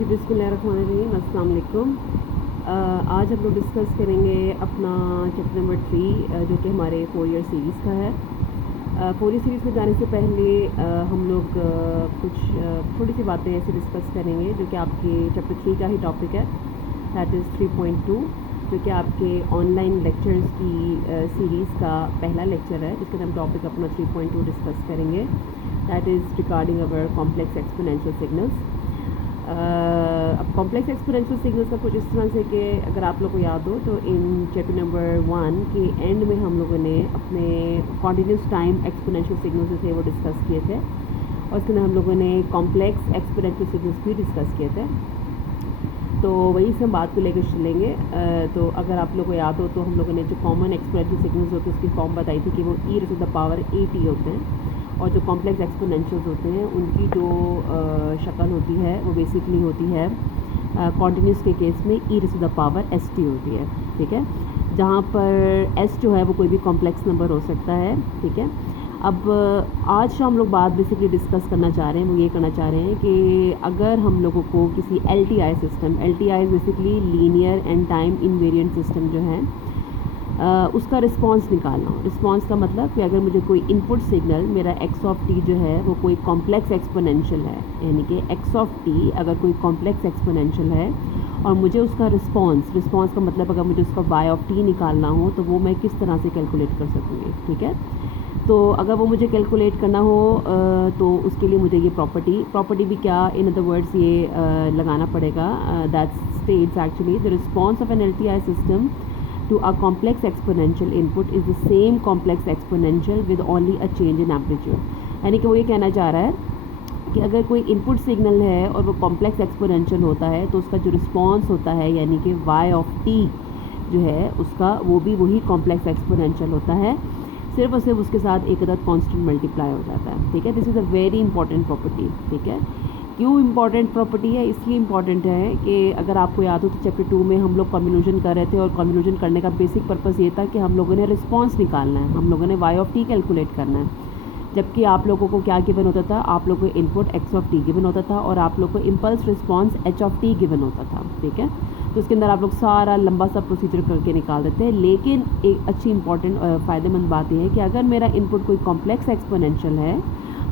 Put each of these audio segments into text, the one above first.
जी बिस्मिल्लाहिर्रहमानिर्रहीम, अस्सलाम वालेकुम। आज हम लोग डिस्कस करेंगे अपना चैप्टर नंबर 3 जो कि हमारे 4 ईयर सीरीज़ का है। 4 ईयर सीरीज़ में जाने से पहले हम लोग कुछ थोड़ी सी बातें ऐसे डिस्कस करेंगे जो कि आपके चैप्टर 3 का ही टॉपिक है, दैट इज़ 3.2, जो कि आपके ऑनलाइन लेक्चर्स की सीरीज़ का पहला लेक्चर है, जिसके हम टॉपिक अपना 3.2 डिस्कस करेंगे, that is regarding our complex exponential signals. अब कॉम्प्लेक्स एक्सपोनेंशियल सिग्नल्स का कुछ इस तरह से कि अगर आप लोग को याद हो तो इन चैप्टर नंबर 1 के एंड में हम लोगों ने अपने कॉन्टिन्यूस टाइम एक्सपोनेंशियल सिग्नल्स जो थे वो डिस्कस किए थे, और उसके अंदर हम लोगों ने कॉम्प्लेक्स एक्सपोनेंशियल सिग्नल्स भी डिस्कस किए थे। तो वही से हम बात को लेकर चलेंगे। तो अगर आप लोग को याद हो तो हम लोगों ने जो कॉमन एक्सपोनेंशियल सिग्नल्स होते हैं उसकी फॉर्म बताई थी कि वो e⁻⁸ होते हैं, और जो कॉम्प्लेक्स एक्सपोनेंशियल्स होते हैं उनकी जो शक्ल होती है वो बेसिकली होती है कॉन्टिन्यूस के केस में e⁻st होती है, ठीक है, जहाँ पर s जो है वो कोई भी कॉम्प्लेक्स नंबर हो सकता है, ठीक है। अब आज जो हम लोग बात बेसिकली डिस्कस करना चाह रहे हैं वो ये करना चाह रहे हैं कि अगर हम लोगों को किसी LTI system, LTI basically linear and time invariant system जो है उसका रिस्पांस निकालना हो। रिस्पांस का मतलब कि अगर मुझे कोई इनपुट सिग्नल, मेरा x(t) जो है वो कोई कॉम्प्लेक्स एक्सपोनेंशियल है, यानी कि x(t) अगर कोई कॉम्प्लेक्स एक्सपोनेंशियल है और मुझे उसका रिस्पांस का मतलब अगर मुझे उसका y(t) निकालना हो तो वो मैं किस तरह से कैलकुलेट कर सकूँगी, ठीक है। तो अगर वो मुझे कैलकुलेट करना हो तो उसके लिए मुझे ये प्रॉपर्टी भी क्या, इन अदर वर्ड्स ये लगाना पड़ेगा, that states actually the response of an LTI system to a complex exponential input is the same complex exponential with only a change in amplitude। यानी कि वो ये कहना चाह रहा है कि अगर कोई इनपुट सिग्नल है और वो कॉम्प्लेक्स एक्सपोनेंशियल होता है तो उसका जो रिस्पांस होता है यानी कि y(t) जो है उसका वो भी वही कॉम्प्लेक्स एक्सपोनेंशियल होता है, सिर्फ और सिर्फ उसके साथ एक अदद कांस्टेंट मल्टीप्लाई हो जाता है, ठीक है। This is a very important property, ठीक है। क्यों इंपॉर्टेंट प्रॉपर्टी है? इसलिए इंपॉर्टेंट है कि अगर आपको याद हो तो चैप्टर 2 में हम लोग कन्वोल्यूशन कर रहे थे, और कन्वोल्यूशन करने का बेसिक पर्पस ये था कि हम लोगों ने रिस्पांस निकालना है, हम लोगों ने y(t) कैलकुलेट करना है, जबकि आप लोगों को क्या गिवन होता था, आप लोगों को इनपुट x(t) गिवन होता था और आप लोग को इम्पल्स रिस्पांस h(t) गिवन होता था, ठीक है। तो उसके अंदर आप लोग सारा लंबा सा प्रोसीजर करके निकाल देते हैं। लेकिन एक अच्छी इंपॉर्टेंट फ़ायदेमंद बात यह है कि अगर मेरा इनपुट कोई कॉम्प्लेक्स एक्सपोनेंशियल है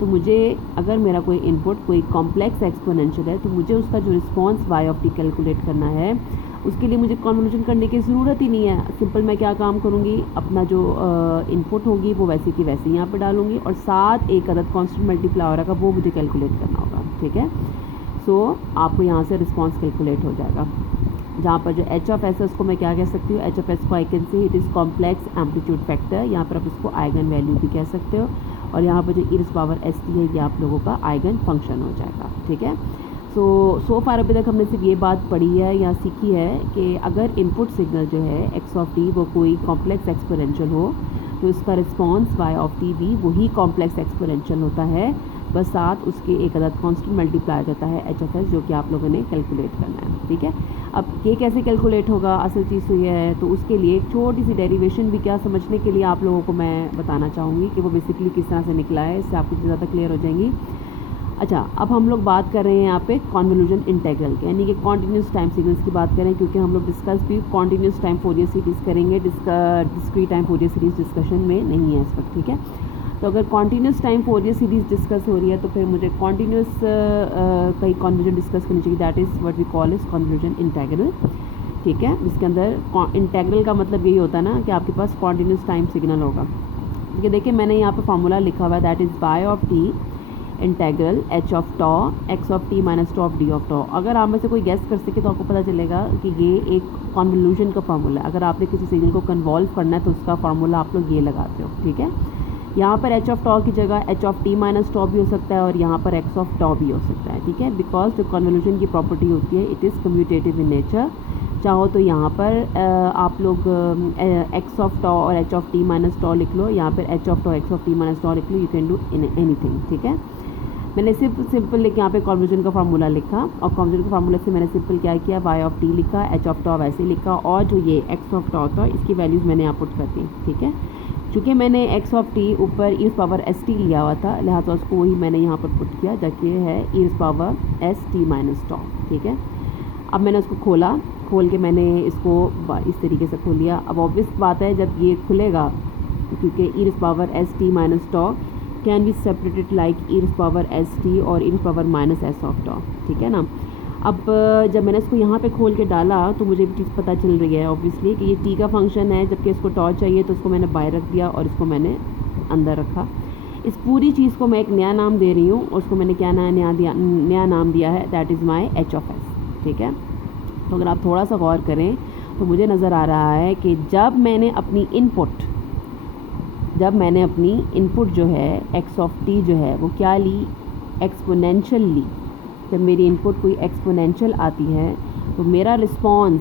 तो मुझे, अगर मेरा कोई इनपुट कोई कॉम्प्लेक्स एक्सपोनेंशियल है तो मुझे उसका जो रिस्पांस y(t) कैलकुलेट करना है, उसके लिए मुझे कन्वोल्यूशन करने की ज़रूरत ही नहीं है। सिंपल मैं क्या काम करूँगी, अपना जो इनपुट होगी वो वैसे की वैसे यहाँ पे डालूँगी और साथ एक अदद कांस्टेंट मल्टीप्लाई का वो मुझे कैलकुलेट करना होगा, ठीक है। सो आपको यहाँ से रिस्पांस कैलकुलेट हो जाएगा, जहाँ पर जो h(s) उसको मैं क्या कह सकती हूँ, h(s) को I can say it is complex amplitude factor, यहाँ पर आप इसको आइगन वैल्यू भी कह सकते हो, और यहाँ पर जो e⁻st है ये आप लोगों का आइगन फंक्शन हो जाएगा, ठीक है। सो फार अभी तक हमने सिर्फ ये बात पढ़ी है या सीखी है कि अगर इनपुट सिग्नल जो है x(t) वो कोई कॉम्प्लेक्स एक्सपोनेंशियल हो तो इसका रिस्पांस y(t) भी वही कॉम्प्लेक्स एक्सपोनेंशियल होता है, बस साथ उसके एक अदद कांस्टेंट मल्टीप्लाई होता है h(s) जो कि आप लोगों ने कैलकुलेट करना है, ठीक है। अब ये कैसे कैलकुलेट होगा, असल चीज़ तो ये है, तो उसके लिए एक छोटी सी डेरिवेशन भी क्या समझने के लिए आप लोगों को मैं बताना चाहूँगी कि वो बेसिकली किस तरह से निकला है, इससे आपको ज़्यादा क्लियर हो जाएंगी। अच्छा, अब हम लोग बात कर रहे हैं यहाँ पे कॉन्वोल्यूशन इंटीग्रल के, यानी कि कॉन्टिन्यूस टाइम सिग्नल्स की बात करें, क्योंकि हम लोग डिस्कस भी कॉन्टिन्यूस टाइम फोरियर सीरीज़ करेंगे, discrete time Fourier series discussion में नहीं है इस वक्त, ठीक है। तो अगर continuous time Fourier series discuss हो रही है तो फिर मुझे कॉन्टिन्यूस कई कॉन्वोल्यूशन डिस्कस करनी चाहिए, that is what we call is convolution integral, ठीक है। जिसके अंदर इंटीग्रल का मतलब यही होता है ना कि आपके पास कॉन्टिन्यूस टाइम सिग्नल होगा, ठीक है। देखिए मैंने यहाँ पे फार्मूला लिखा हुआ है, that is y(t) integral h(τ) x(t) - (τ)d(τ)। अगर आप में से कोई गेस कर सके तो आपको पता चलेगा कि ये एक कॉन्वोल्यूशन का फार्मूला है। अगर आपने किसी सिग्नल को कन्वॉल्व करना है तो उसका फार्मूला आप लोग ये लगाते हो, ठीक है। यहाँ पर h(τ) की जगह h(t - (τ) भी हो सकता है और यहाँ पर x(τ) भी हो सकता है, ठीक है। बिकॉज जो कन्वोल्यूशन की प्रॉपर्टी होती है it is commutative in nature. चाहो तो यहाँ पर आप लोग x(τ) और h(t - (τ) लिख लो, यहाँ पर h(τ) x(t - (τ) लिख लो, यू कैन डू एनीथिंग, ठीक है। मैंने सिंपल लेके यहाँ पे कन्वोल्यूशन का फार्मूला लिखा, और कन्वोल्यूशन के फार्मूला से मैंने सिंपल क्या किया, y(t) लिखा, h(τ) वैसे लिखा, और जो ये x(τ) था इसकी वैल्यूज़ मैंने यहाँ पुट कर दी, ठीक है। चूँकि मैंने एक्स ऑफ टी ऊपर ई पावर एस टी लिया हुआ था, लिहाजा उसको वही मैंने यहाँ पर पुट किया, जबकि है ई पावर एस टी माइनस टॉ। ठीक है, अब मैंने उसको खोल के मैंने इसको इस तरीके से खोल लिया। अब ऑब्वियस बात है जब ये खुलेगा, क्योंकि e power S T minus tau can be separated like e power S T और e power minus S of tau. ठीक है ना। अब जब मैंने इसको यहाँ पे खोल के डाला तो मुझे भी चीज़ पता चल रही है ऑब्वियसली कि ये टी का फंक्शन है, जबकि इसको टॉ चाहिए, तो इसको मैंने बाहर रख दिया और इसको मैंने अंदर रखा। इस पूरी चीज़ को मैं एक नया नाम दे रही हूँ और उसको मैंने क्या नया नाम दिया है, that is my H of S. ठीक है, तो अगर आप थोड़ा सा गौर करें तो मुझे नज़र आ रहा है कि जब मैंने अपनी इनपुट जो है एक्स ऑफ टी जो है वो क्या ली, एक्सपोनेंशियल ली। जब मेरी इनपुट कोई एक्सपोनेंशियल आती है तो मेरा रिस्पॉन्स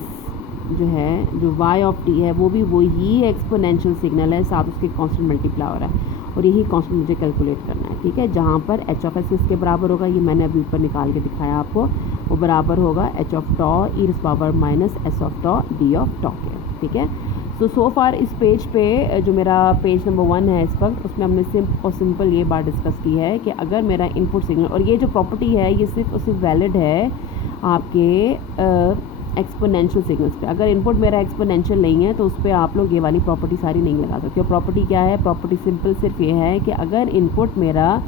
जो है, जो y ऑफ टी है, वो भी वही एक्सपोनेंशियल सिग्नल है, साथ उसके कांस्टेंट मल्टीप्लाई हो रहा है, और यही कांस्टेंट मुझे कैलकुलेट करना है। ठीक है, जहाँ पर एच ऑफ एस किसके बराबर होगा, ये मैंने अभी ऊपर निकाल के दिखाया आपको, वो बराबर होगा H of tau e power minus S of tau D of tau के। ठीक है, सो फार इस पेज पे जो मेरा पेज नंबर 1 है इस वक्त, उसमें हमने सिंपल ये बात डिस्कस की है कि अगर मेरा इनपुट सिग्नल, और ये जो प्रॉपर्टी है ये सिर्फ और सिर्फ वैलिड है आपके एक्सपोनेंशियल सिग्नल्स पे। अगर इनपुट मेरा एक्सपोनेंशियल नहीं है तो उस पर आप लोग ये वाली प्रॉपर्टी सारी नहीं लगा सकते। और प्रॉपर्टी क्या है, प्रॉपर्टी सिंपल सिर्फ ये है कि अगर इनपुट मेरा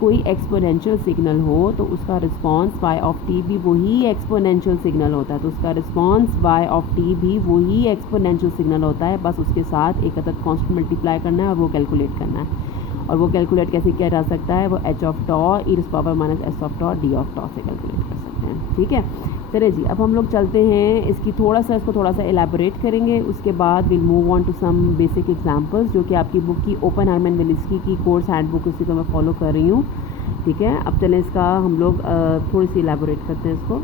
कोई एक्सपोनेंशियल सिग्नल हो तो उसका रिस्पांस y ऑफ टी भी वही एक्सपोनेंशियल सिग्नल होता है, तो उसका रिस्पांस y ऑफ टी भी वही एक्सपोनेंशियल सिग्नल होता है, बस उसके साथ एक अदद कांस्टेंट मल्टीप्लाई करना है और वो कैलकुलेट करना है। और वो कैलकुलेट कैसे किया जा सकता है, वो H of tau e power minus S of tau D of tau से कैलकुलेट कर सकते हैं। ठीक है, चलिए जी, अब हम लोग चलते हैं इसको थोड़ा सा एलैबोरेट करेंगे, उसके बाद will move on to some basic examples, जो कि आपकी बुक की ओपन हरमन विलिस्की की कोर्स हैंड बुक, उसी को मैं फॉलो कर रही हूँ। ठीक है, अब चलें इसका हम लोग थोड़ी सी एलैबोरेट करते हैं इसको।